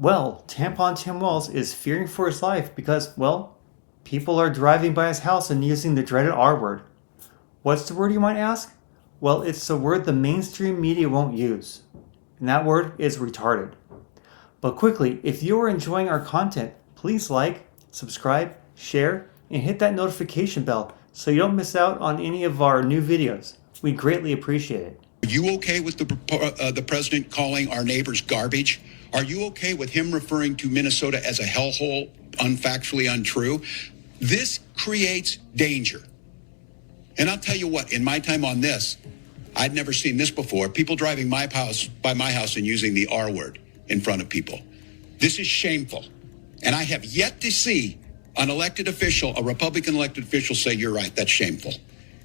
Well, Tampon Tim Walz is fearing for his life because, well, people are driving by his house and using the dreaded R word. What's the word, you might ask? Well, it's the word the mainstream media won't use. And that word is retarded. But quickly, if you are enjoying our content, please like, subscribe, share, and hit that notification bell so you don't miss out on any of our new videos. We greatly appreciate it. Are you okay with the president calling our neighbors garbage? Are you okay with him referring to Minnesota as a hellhole, unfactually untrue? This creates danger. And I'll tell you what, in my time on this, I'd never seen this before. People driving by my house and using the R word in front of people. This is shameful. And I have yet to see an elected official, a Republican elected official, say, you're right, that's shameful.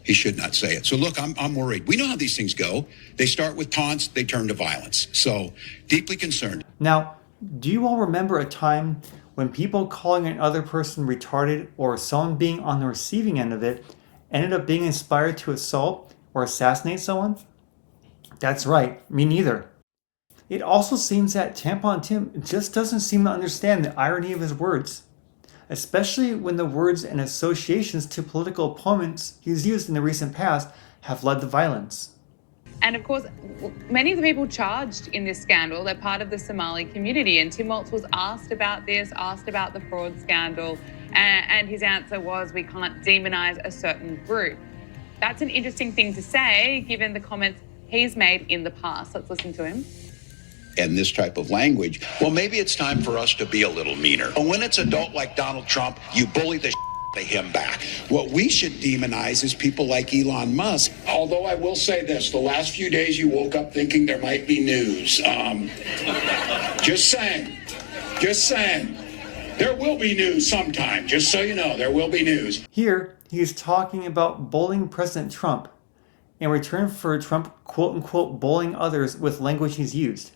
He should not say it. So look, I'm worried. We know how these things go. They start with taunts, they turn to violence. So deeply concerned. Now, do you all remember a time when people calling another person retarded or someone being on the receiving end of it ended up being inspired to assault or assassinate someone? That's right, me neither. It also seems that Tampon Tim just doesn't seem to understand the irony of his words, especially when the words and associations to political opponents he's used in the recent past have led to violence. And of course, many of the people charged in this scandal, they're part of the Somali community. And Tim Walz was asked about this, asked about the fraud scandal, and his answer was, we can't demonize a certain group. That's an interesting thing to say, given the comments he's made in the past. Let's listen to him. And this type of language, well, maybe it's time for us to be a little meaner. And when it's adult like Donald Trump, you bully the out of him back. What we should demonize is people like Elon Musk. Although I will say this, the last few days you woke up thinking there might be news. Just saying. There will be news sometime, just so you know, there will be news. Here, he's talking about bullying President Trump in return for Trump quote-unquote bullying others with language he's used.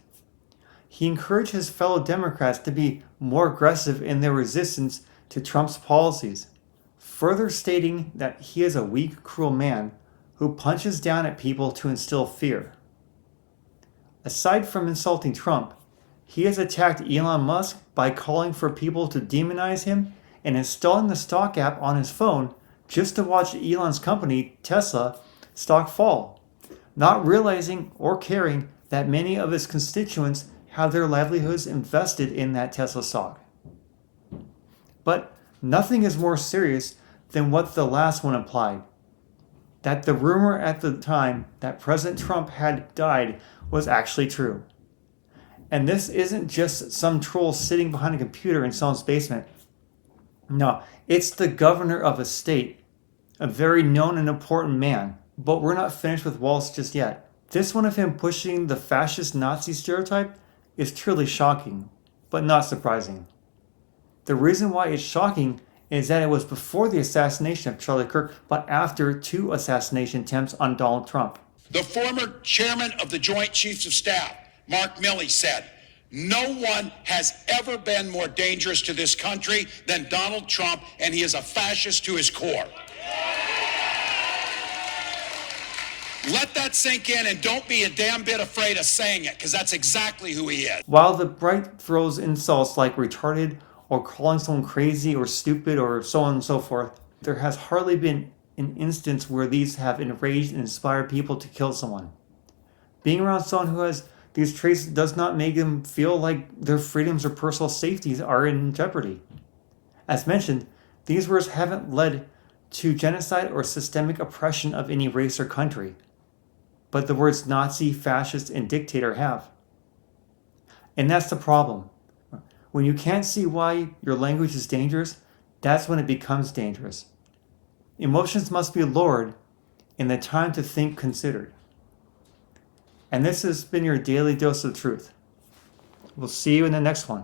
He encouraged his fellow Democrats to be more aggressive in their resistance to Trump's policies, further stating that he is a weak, cruel man who punches down at people to instill fear. Aside from insulting Trump, he has attacked Elon Musk by calling for people to demonize him and installing the stock app on his phone just to watch Elon's company, Tesla, stock fall, not realizing or caring that many of his constituents have their livelihoods invested in that Tesla stock. But nothing is more serious than what the last one implied, that the rumor at the time that President Trump had died was actually true. And this isn't just some troll sitting behind a computer in someone's basement. No, it's the governor of a state, a very known and important man. But we're not finished with Walz just yet. This one of him pushing the fascist Nazi stereotype is truly shocking, but not surprising. The reason why it's shocking is that it was before the assassination of Charlie Kirk, but after 2 assassination attempts on Donald Trump. The former chairman of the Joint Chiefs of Staff, Mark Milley, said, no one has ever been more dangerous to this country than Donald Trump, and he is a fascist to his core. Let that sink in and don't be a damn bit afraid of saying it, because that's exactly who he is. While the right throws insults like retarded or calling someone crazy or stupid or so on and so forth, there has hardly been an instance where these have enraged and inspired people to kill someone. Being around someone who has these traits does not make them feel like their freedoms or personal safeties are in jeopardy. As mentioned, these words haven't led to genocide or systemic oppression of any race or country, but the words Nazi, fascist, and dictator have. And that's the problem. When you can't see why your language is dangerous, that's when it becomes dangerous. Emotions must be lowered and the time to think considered. And this has been your daily dose of truth. We'll see you in the next one.